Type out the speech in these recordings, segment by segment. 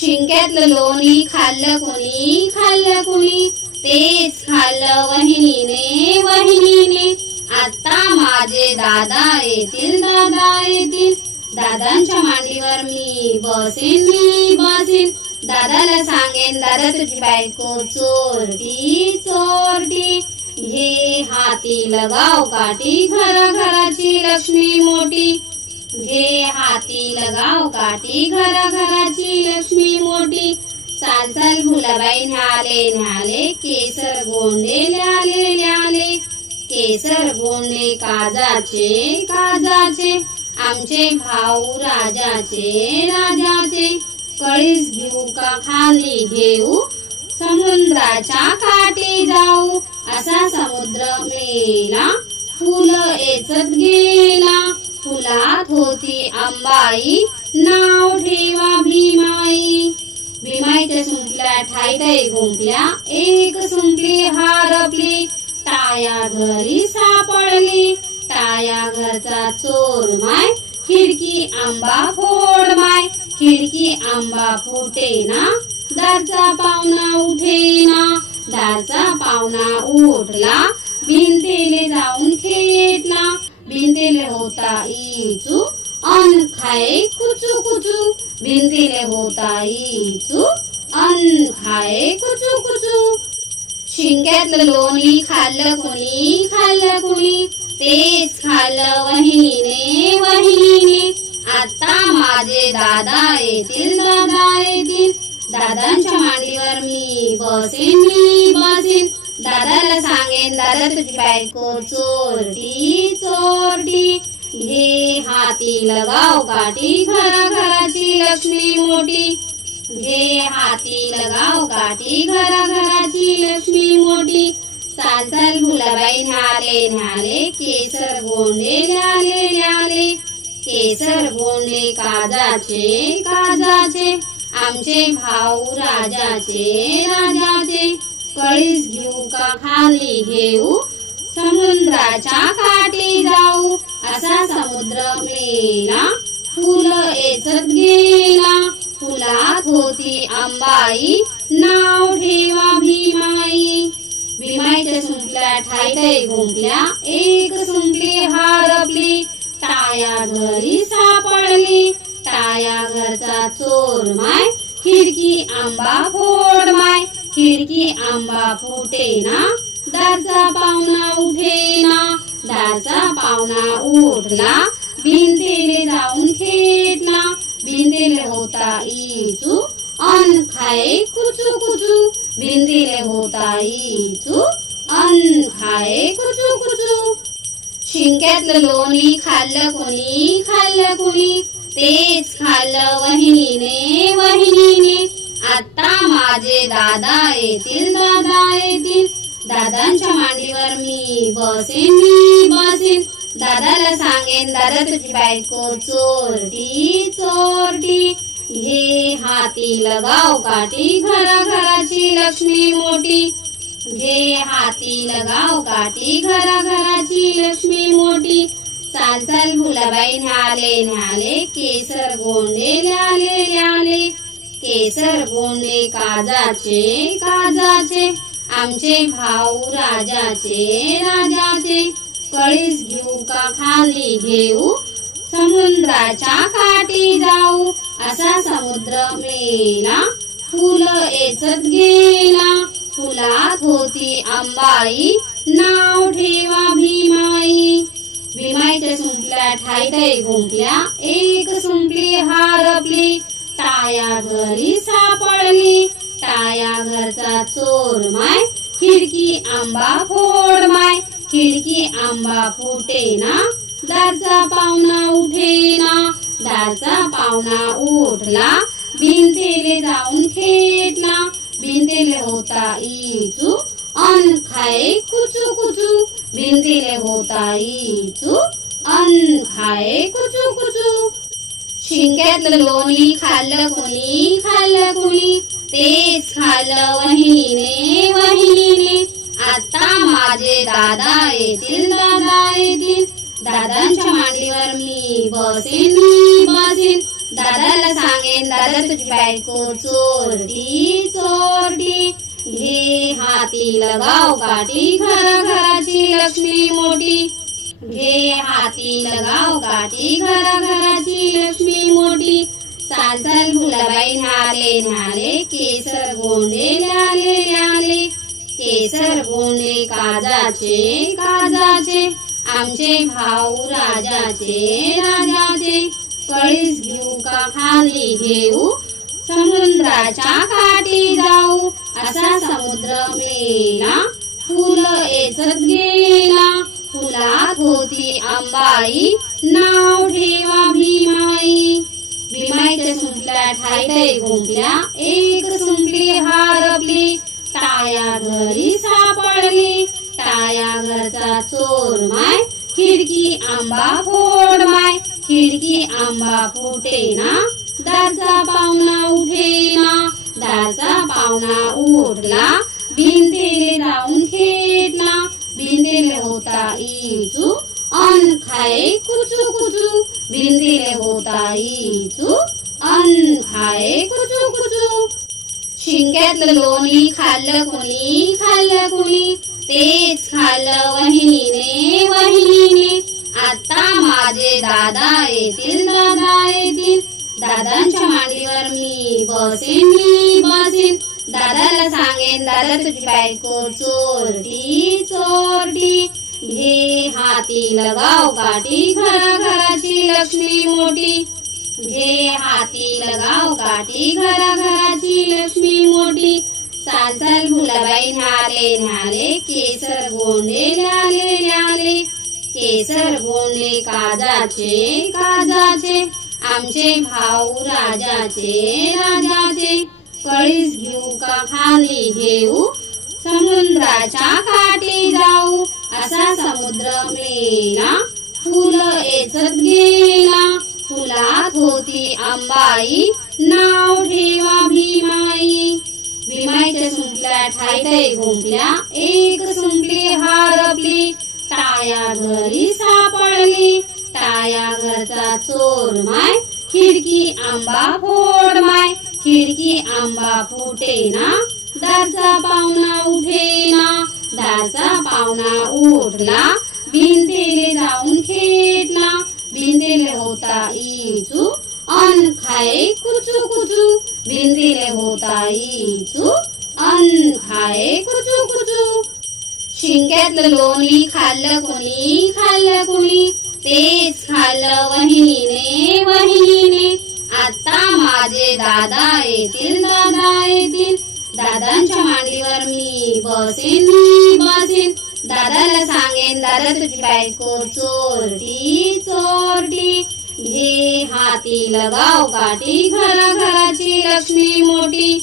शिंक्यातलं लोणी खाल्लं कुणी, खाल्लं कुणी, तेच खाल्लं वहिनीने, वहिनीने. आता माझे दादा येतील, दादा येतील, दादांच्या मांडीवर मी बसेन, मी बसेन. दादाला सांगेन, दादा तुझी बायको चोरटी, चोरटी. घे हाती लगाव काठी, घराघराची लक्ष्मी मोठी. घे हाती लगाव काठी, घराघराची लक्ष्मी मोठी. चाल चाल भुलाबाई न्याले, न्याले, केसर गोंडे ल्याले, ल्याले. केसर गोंडे काजाचे, काजाचे, आमचे भाऊ राजाचे, राजाचे. कळीस घेऊ का खाली घेऊ, समुद्राच्या काठी जाऊ. असा समुद्र मेला, फुलं एचत गेला. फुलात होती अंबाई, नाव ठेवा भीमाई. भीमाईच्या सुंपल्या ठाई ठाई गुंपल्या, एक सुंपली हरपली. टाया घरी सापडली, टाया घरचा चोर माय. खिडकी आंबा फोड माय, खिडकी आंबा फुटेना. दारचा पाहुणा उठेना, दारचा पाहुणा उठला. भिंतीले जाऊन खेटला, भिंतीले होता इचू, अन खाए कुचू कुचू. भिंतीले होता इचू, अन खाए कुचू कुचू. शिंक्यातलं लोणी खाल्लं कुणी, खाल्लं कुणी, तेच खाल्लं वहिनीने, वहिनीने. आता माझे दादा येतील, दादा येतील, दादांच्या मांडीवर मी बसेन, मी बसेन. दादाला सांगेन, दादा तुझी बायको चोरटी, चोरटी. घे हाती लगाव काठी, घराघराची लक्ष्मी मोठी. घे हाती लगाव काठी, घराघराची लक्ष्मी मोठी. चाल चाल भुलाबाई न्याले, न्याले, केसर गोंडे ल्याले, ल्याले. केसर गोंडे काजाचे, काजाचे, आमचे भाऊ राजाचे, राजाचे. कळीस घेऊ का खाली घेऊ, समुद्राच्या काठी जाऊ. असा समुद्र मेला, फुलं एचत गेला. फुलात होती अंबाई, नाव ठेवा भीमाई. भीमाईच्या सुंपल्या ठाई ठाई गुंपल्या, एक सुंपली हरपली. टाया घरी सापडली, टाया घरचा चोर माय. खिडकी आंबा फोड माय, खिडकी आंबा फुटेना. दारचा पाहुणा उठेना, दारचा पाहुणा उठला. भिंतीले जाऊन खेटला, भिंतीले होता इचू, अन खाए कुचू कुचू. भिंतीले होता इचू, अन खाए कुचू कुचू. शिंक्यातलं लोणी खाल्लं कुणी, खाल्लं कुणी, तेच खाल्लं वहिनीने, वहिनीने. आता माझे दादा येतील, दादा येतील, दादांच्या मांडीवर मी बसेन, मी बसेन. दादाला सांगेन, दादा तुझी बायको चोरटी, चोरटी. घे हाती लगाव काठी, घराघराची लक्ष्मी मोठी. घे हाती लगाव काठी, घराघराची लक्ष्मी मोठी. चाल चाल भुलाबाई न्याले, न्याले, केसर गोंडे ल्याले, ल्याले. केसर गोंडे काजाचे, काजाचे, आमचे भाऊ राजाचे, राजाचे. कळीस घेऊ का खाली घेऊ, समुद्राच्या काठी जाऊ. असा समुद्र मेला, फुलं एचत गेला. फुलात होती अंबाई, नाव ठेवा भीमाई. भीमाईच्या सुंपल्या ठाई ठाई गुंपल्या, एक सुंपली हरपली. टाया घरी सापडली, टाया घरचा चोर माय. खिडकी आंबा फोड माय, खिडकी आंबा फुटेना. दारचा पाहुणा उठेना, दारचा पाहुणा उठला. भिंतीले जाऊन खेटला, भिंतीले होता इचू, अन खाए कुचू कुचू. भिंतीले होता इचू, अन खाए कुचू कुचू. शिंक्यातलं लोणी खाल्लं कुणी, खाल्लं कुणी, तेच खाल्लं वहिनीने, वहिनीने. आता माझे दादा येतील, दादा येतील, दादांच्या मांडीवर मी बसेन, मी बसेन. दादाला सांगेन दादा तुझी बायको चोरटी चोरटी. घे हाती लगाव काठी घराघराची लक्ष्मी मोठी. घे हाती लगाव काठी घराघराची लक्ष्मी मोठी. चाल चाल फुलाबाई न्याले न्याले केसर गोंडे न्याले न्याले. केसर गोंडे काजाचे काजाचे आमचे भाऊ राजाचे राजाचे. कळीस घेऊ का खाली घेऊ समुद्राच्या काठी जाऊ. असा समुद्र मेला फुल एचत गेला. फुलात होती अंबाई नाव ठेवा भीमाई. भीमाईच्या सुंपल्या ठायतय गुंपल्या एक सुंपली हारपली. टाया घरी सापडली टाया घरचा चोर माय. खिडकी आंबा फोड माय खिडकी आंबा फुटेना. दारचा पाहुणा उठेना दारचा पाहुणा उठला. भिंतीले जाऊन खेटला भिंतीले होता इचू अन खाए कुचू कुचू. भिंतीले होता इचू अन खाए कुचू कुचू. शिंक्यातलं लोणी खाल्लं कुणी खाल्लं कुणी. तेच खाल्लं वहिनीने वहिनीने. आता माझे दादा येतील दादा येतील. दादांच्या मांडीवर मी बसेन. दादाला सांगेन दादा तुझी बायको चोरटी चोरटी. घे हाती लगाव काठी घराघराची लक्ष्मी मोठी. घे हाती लगाव काठी घराघराची लक्ष्मी मोठी. चाल चाल फुलाबाई न्याले न्याले केसर गोंडे न्याले न्याले. केसर गोंडे काजाचे काजाचे आमचे भाऊ राजाचे राजाचे. कळीस घेऊ का खाली घेऊ समुद्राच्या काठी जाऊ. असा समुद्र मेला फुल एचत गेला. फुलात होती अंबाई नाव ठेवा भीमाई. भीमाईच्या सुंपल्या ठायतय गुंपल्या एक सुंपली हारपली. टाया घरी सापडली टाया घरचा चोर माय. खिडकी आंबा फोड माय खिडकी आंबा फुटेना. दारचा पाहुणा उठेना दारचा पाहुणा उठला. भिंतीले जाऊन खेटला भिंतीले होता इचू अन खाए कुचू कुचू. भिंतीले होता इचू अन खाए कुचू कुचू. शिंक्यातलं लोणी खाल्लं कुणी खाल्लं कुणी. तेच खाल्लं वहिनीने वहिनीने. आता माझे दादा येतील दादा येतील. दादांच्या मांडीवर मी बसेन. दादाला सांगेन दादा तुझी बायको चोरटी चोरटी. घे हाती लगाव काठी घराघराची लक्ष्मी मोठी.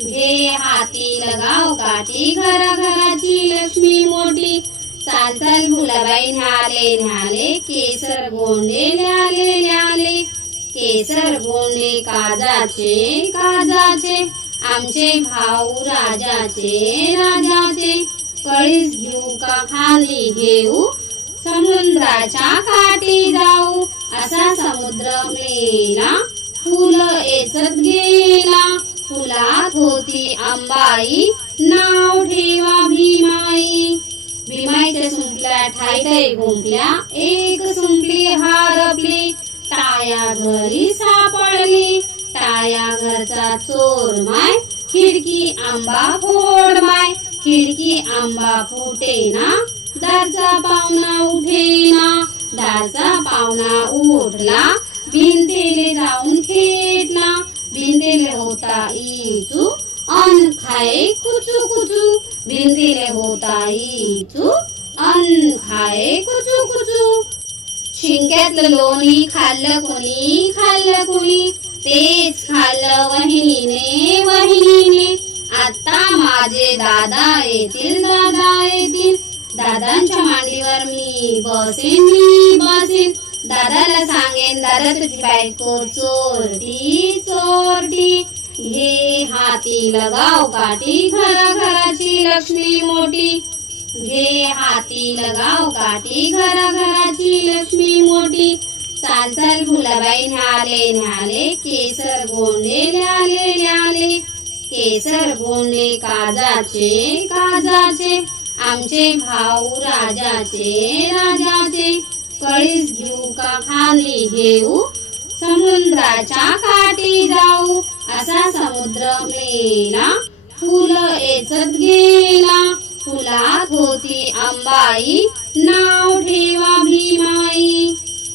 घे हाती लगाव काठी घराघराची लक्ष्मी मोठी. चाल चाल फुलाबाई न्याले न्याले केसर गोंडे न्याले न्याले. केसर गोंडे काजाचे काजाचे आमचे भाऊ राजाचे राजाचे. कळीस घेऊ का खाली घेऊ समुद्राच्या काठी जाऊ. असा समुद्र मेला फुल एचत गेला. फुलात होती अंबाई नाव ठेवा भीमाई. भीमाईच्या सुंपल्या ठायतय गुंपल्या एक सुंपली हारपली. टाया घरी सापडली टाया घरचा चोर माय. खिडकी आंबा फोड माय खिडकी आंबा फुटेना. दारचा पाहुणा उठेना दारचा पाहुणा उठला. भिंतीले जाऊन खेटला भिंतीले होता इचू अन खाए कुचू कुचू. भिंतीले होता इचू अन खाए कुचू कुचू. शिंक्यातलं लोणी खाल्लं कुणी खाल्लं कुणी. तेच खाल्लं वहिनीने वहिनीने. आता माझे दादा येतील दादा येतील. दादांच्या मांडीवर मी बसेन. दादाला सांगेन दादा तुझी बायको चोरटी चोरटी. घे हाती लगाव काठी घराघराची लक्ष्मी मोठी. घे हाती लगाव काठी घराघराची लक्ष्मी मोठी. चाल चाल फुलाबाई न्याले न्याले केसर गोंडे ल्याले ल्याले केसर गोंडे काजाचे काजाचे आमचे भाऊ राजाचे राजाचे कळीस घेऊ का खाली घेऊ समुद्राच्या काठी जाऊ असा समुद्र मेला फुल एचत गेला फुलात होती अंबाई नाव ठेवा भीमाई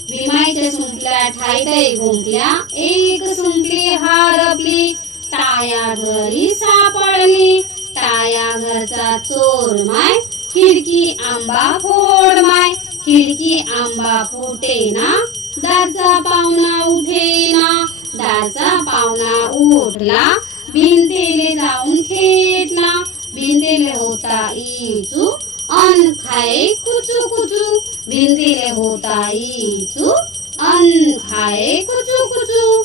भीमाईच्या सुंटल्या ठाईटाई गुंपल्या एक सुंटली हारपली टाया घरी सापडली टाया घरचा चोर माय खिडकी आंबा फोड माय खिडकी आंबा फुटेना दारचा पाहुणा उठेना दारचा पाहुणा उठला भिंतीले जाऊन खेटला भिंतीले होता इचू अन खाए कुचू कुचू भिंतीले होता इचू अन खाए कुचू कुचू